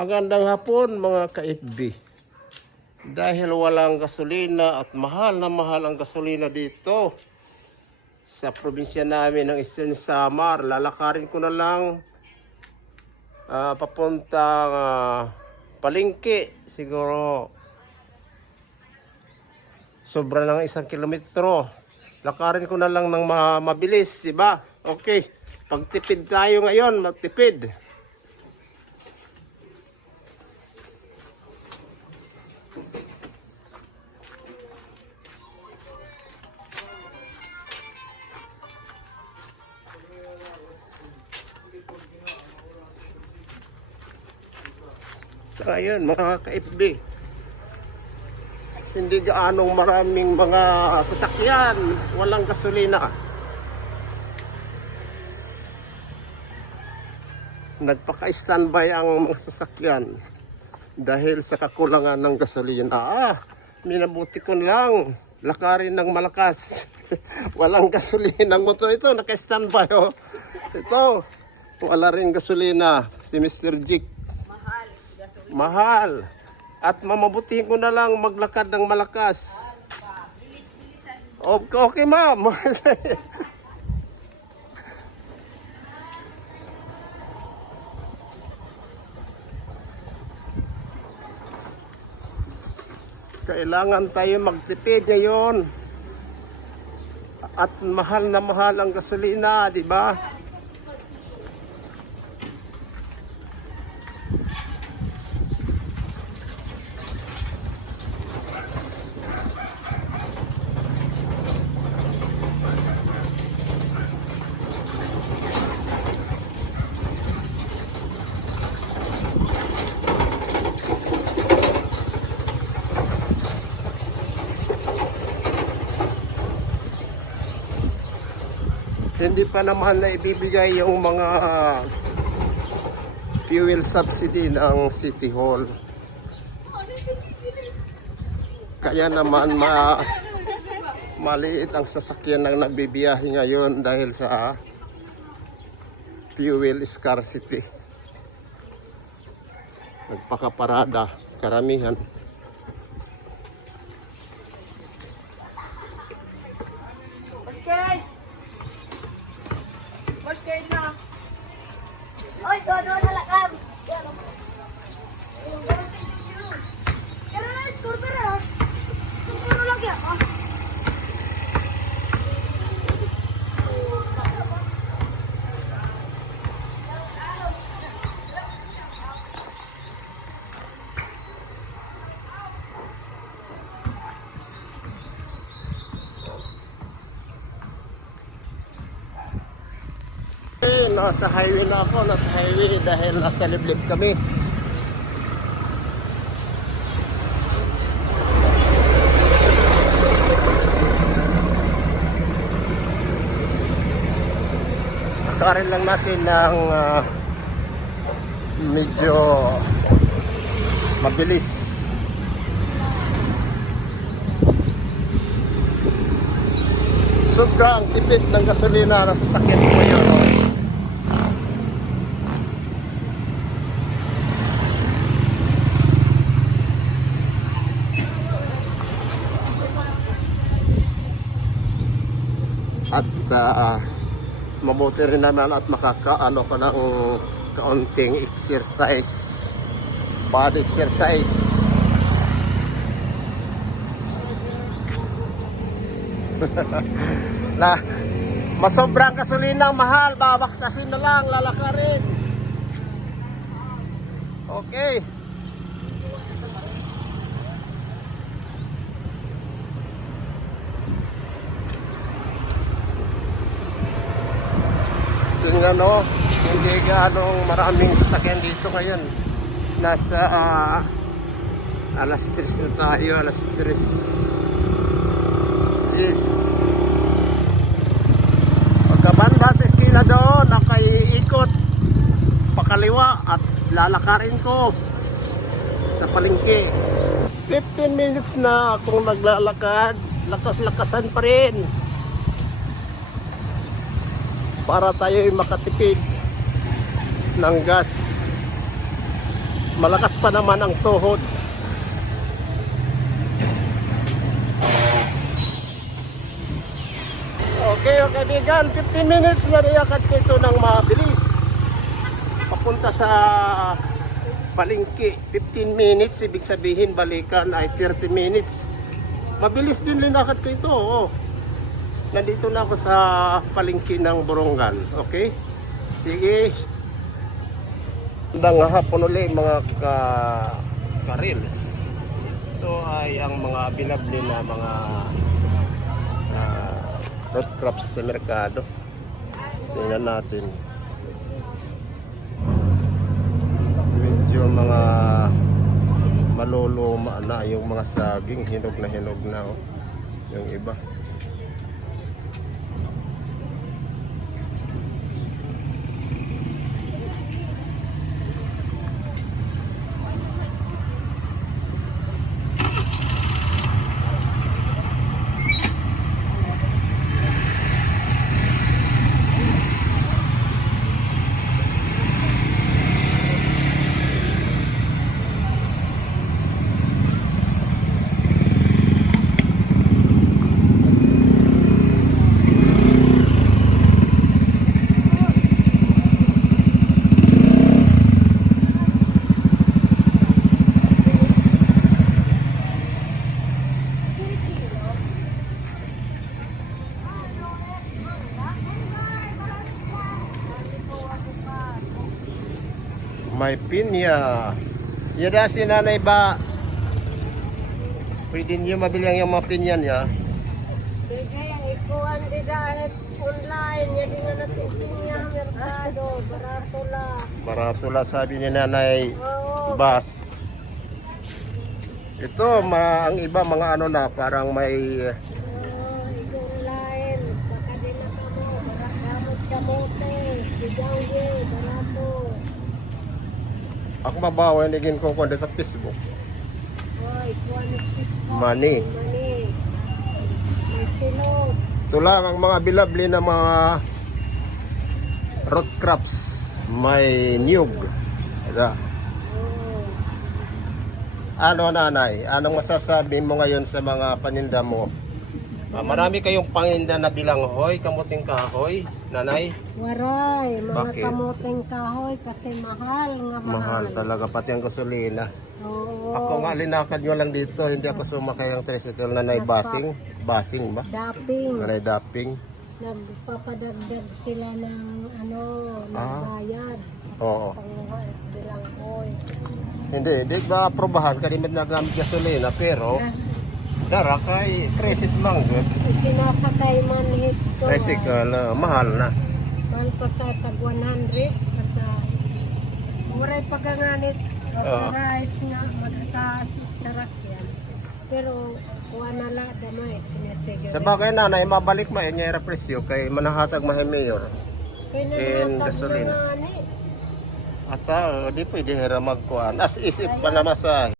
Magandang hapon mga ka-FB. Dahil walang gasolina at mahal na mahal ang gasolina dito sa probinsya namin ng Eastern Samar, lalakarin ko na lang papuntang palengke. Siguro sobra ng 1 kilometro. Lakarin ko na lang ng mabilis, diba? Okay, pagtipid tayo ngayon, magtipid. So ayun mga ka-FB, hindi gaanong maraming mga sasakyan, walang gasolina. Nagpaka-standby ang mga sasakyan dahil sa kakulangan ng gasolina. Minabuti ko lang lakarin ng malakas. Walang gasolina ang motor ito, naka-standby oh. Ito, wala rin gasolina si Mr. Jik. Mahal. At mamabuti ko na lang maglakad ng malakas. Okay, ma'am. Kailangan tayo magtipid ngayon. At mahal na mahal ang gasolina, di ba? Hindi pa naman na ibibigay yung mga fuel subsidy ng City Hall. Kaya naman maliit ang sasakyan na nagbibiyahe ngayon dahil sa fuel scarcity. Nagpakaparada karamihan. Oy, dodo na lakam. Kaya na score pero. Score lagi ako. Nasa highway na ako, nasa highway dahil nasa liblib kami. Akarin lang natin ng medyo mabilis. Sobrang tipid ng gasolina na sasakyan ko ngayon. At mabuti rin naman at makakaano ko ng kaunting exercise, body exercise. Na masobrang gasolina mahal, babaktasin na lang, lalakarin. Okay. Tingnan o, hindi ganong maraming sasakyan dito ngayon. Nasa alas 3 na tayo, alas 3. Yes. Pagkabanda sa eskila doon, nakaiikot pakaliwa at lalakarin ko sa palengke. 15 minutes na akong naglalakad, lakas-lakasan pa rin. Para tayo makatipid ng gas. malakas pa naman ang tuhod. Okay, kaibigan, 15 minutes na niyakad ko ito ng mabilis. Papunta sa palengke. 15 minutes, ibig sabihin balikan ay 30 minutes. Mabilis din linakad ko ito. Oh. Nandito na ako sa palengke ng Borongan. Okay? Sige. Magandang hapon ulit mga ka-reels. Ito ay ang mga binabli na mga root crops sa merkado. Tingnan natin. Medyo mga maluluma na yung mga saging, hinog na oh. Yung iba. May pinya. Yada si nanay ba? Pwede niyo mabili ang mga pinya niya. Sige, ikuhan di dahil online. Yan din na natin pinya merkado. Barato lang. Barato lang sabi ni nanay Oo. Bas. Ito, ang iba mga ano na, parang may Online. Baka din na sa mo. Barakamot kamote. Bigangge. Barato. ako mabawa nigin ko kundi sa Facebook. Hoy, kuhan ng pisko. Money. Mani. May silog. Ito lang ang mga bilabli na mga root crops. May niyog. Ito. Oo. Ano nanay? Anong masasabi mo ngayon sa mga paninda mo? Marami kayong paninda na bilanghoy, kamuting kahoy, nanay? Waray, mga Bakit? kamoteng kahoy kasi mahal nga mahal. Mahal talaga, pati ang gasolina. Oo. Ako nga linakad nyo lang dito, hindi ako sumakay ng tricycle nanay basing. Basing ba? Daping. Nanay daping. Nagpapadagdag sila ng ano, ng Ah. bayad. Oo. Panguha, bilang hoy. Hindi ba aprobahan ka naman nagamit gasolina pero dara kay crisis man good. Sinasakay man hito. Tricycle, mahal na. Mahal pa sa tag 100. Kasi muray paganganit. Authorized nga magkataas sa rakyan. Pero kuha na lang damay. Sinesige. Sa bagay nanay, mabalik mo yun yung presyo kay manahatag mahay mayor. in gasolina. At di pwede hira magkuhan. As isip pa na masay.